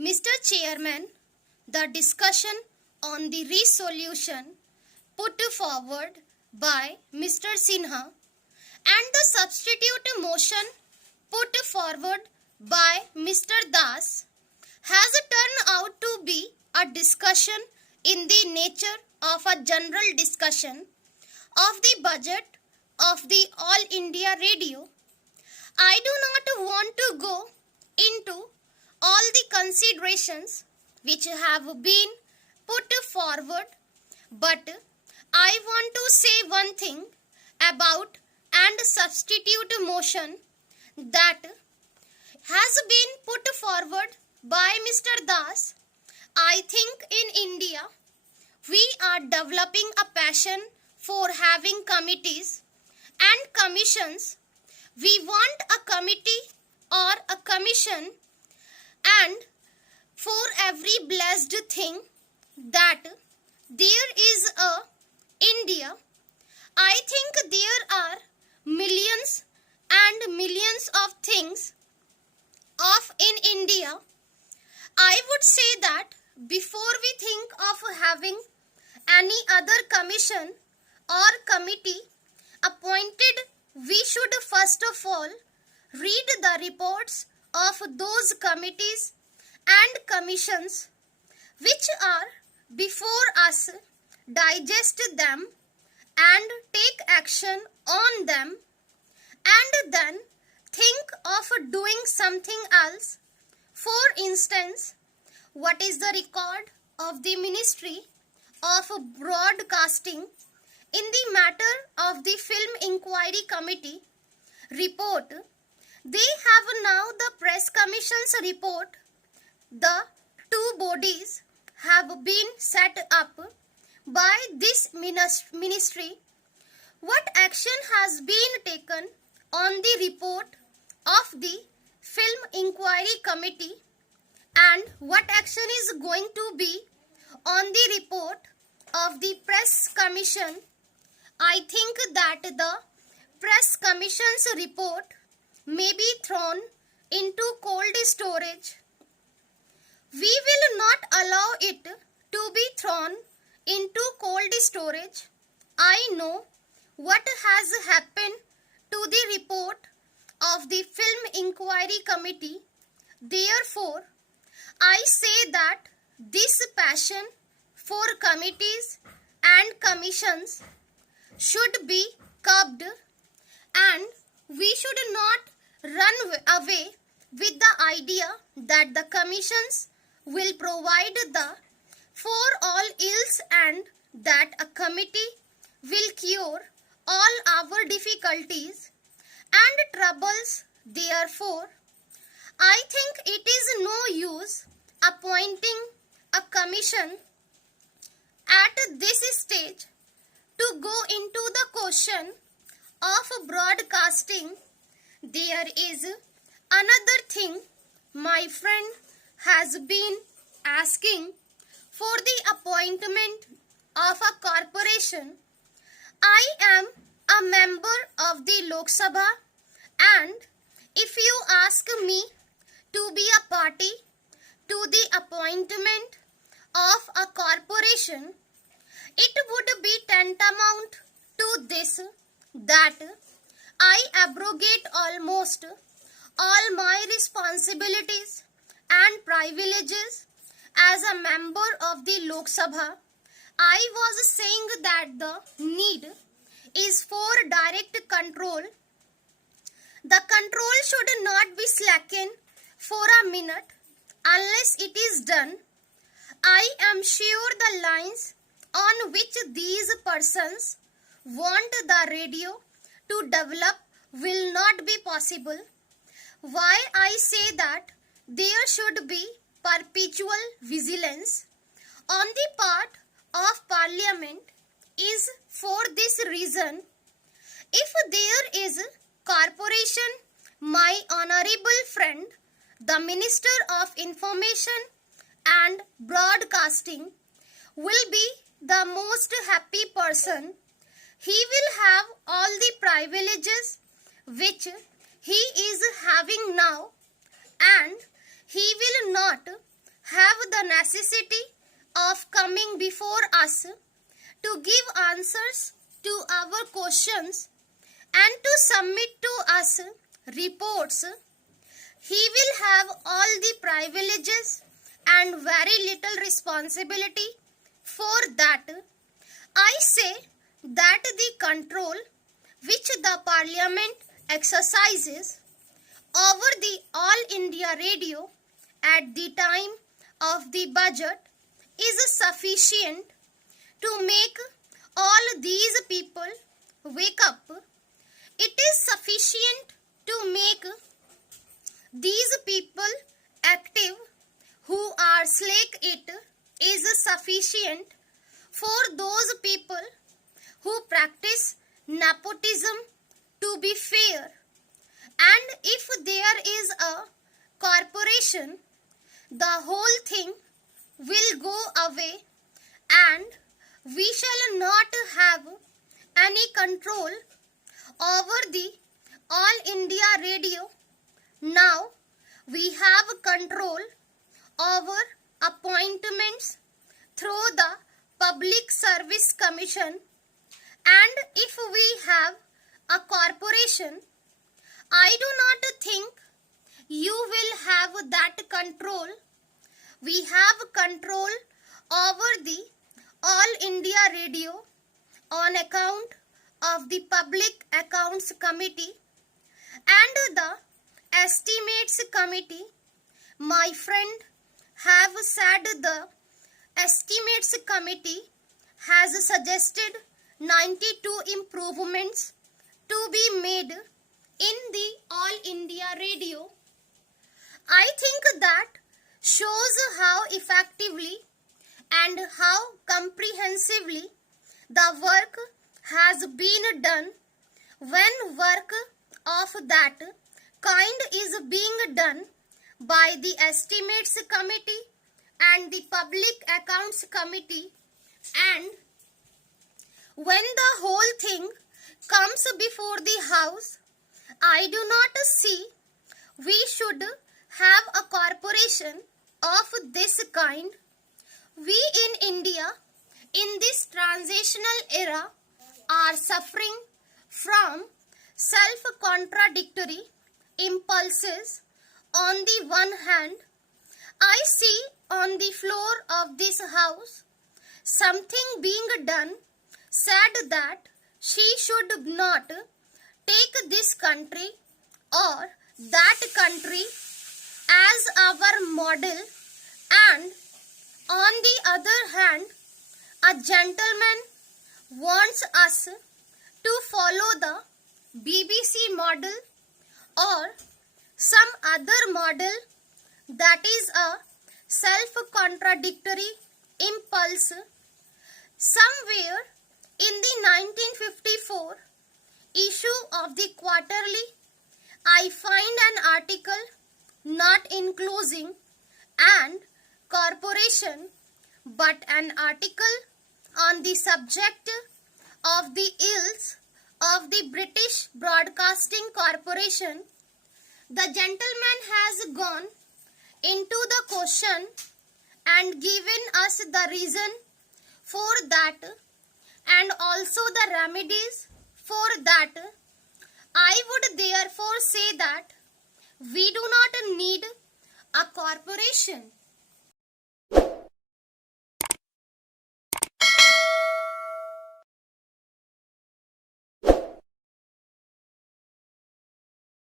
Mr. Chairman, the discussion on the resolution put forward by Mr. Sinha and the substitute motion put forward by Mr. Das has turned out to be a discussion in the nature of a general discussion of the budget of the All India Radio. I do not want to go into all the considerations which have been put forward, but I want to say one thing about and substitute motion that has been put forward by Mr. Das. I think in India we are developing a passion for having committees and commissions. We want a committee or a commission, and for every blessed thing that there is a India, I think there are millions and millions of things of in India. I would say that before we think of having any other commission or committee appointed, we should first of all read the reports of those committees and commissions which are before us, digest them and take action on them, and then think of doing something else. For instance, what is the record of the Ministry of Broadcasting in the matter of the Film Inquiry Committee report? They have now the Press Commission's report. The two bodies have been set up by this ministry. What action has been taken on the report of the Film Inquiry Committee, and what action is going to be on the report of the Press Commission? I think that the Press Commission's report may be thrown into cold storage. We will not allow it to be thrown into cold storage. I know what has happened to the report of the Film Inquiry Committee. Therefore, I say that this passion for committees and commissions should be curbed, and we should not run away with the idea that the commissions will provide the for all ills and that a committee will cure all our difficulties and troubles. Therefore, I think it is no use appointing a commission at this stage to go into the question of broadcasting. There is another thing my friend has been asking for the appointment of a corporation. I am a member of the Lok Sabha, and if you ask me to be a party to the appointment of a corporation, it would be tantamount to this, that I abrogate almost all my responsibilities and privileges as a member of the Lok Sabha. I was saying that the need is for direct control. The control should not be slackened for a minute unless it is done. I am sure the lines on which these persons want the radio to develop will not be possible. Why I say that there should be perpetual vigilance on the part of Parliament is for this reason. If there is corporation, my honorable friend, the Minister of Information and Broadcasting, will be the most happy person. He will have all the privileges which he is having now, and he will not have the necessity of coming before us to give answers to our questions and to submit to us reports. He will have all the privileges and very little responsibility for that. I say that the control which the Parliament exercises over the All India Radio at the time of the budget is sufficient to make all these people wake up. It is sufficient to make these people active who are slack. It is sufficient for those people who practice nepotism to be fair. And if there is a corporation, the whole thing will go away and we shall not have any control over the All India Radio. Now we have control over appointments through the Public Service Commission, and if we have a corporation, I do not think you will have that control. We have control over the All India Radio on account of the Public Accounts Committee and the Estimates Committee. My friend have said the Estimates Committee has suggested 92 improvements to be made in the All India Radio. I think that shows how effectively and how comprehensively the work has been done. When work of that kind is being done by the Estimates Committee and the Public Accounts Committee, and when the whole thing comes before the House, I do not see we should have a corporation of this kind. We in India, in this transitional era, are suffering from self-contradictory impulses. On the one hand, I see on the floor of this House something being done, said that she should not take this country or that country as our model, and on the other hand, a gentleman wants us to follow the BBC model or some other model that is a self-contradictory impulse. Somewhere in the 1954 issue of the Quarterly, I find an article not including and corporation, but an article on the subject of the ills of the British Broadcasting Corporation. The gentleman has gone into the question and given us the reason for that and also the remedies for that. I would therefore say that we do not need a corporation.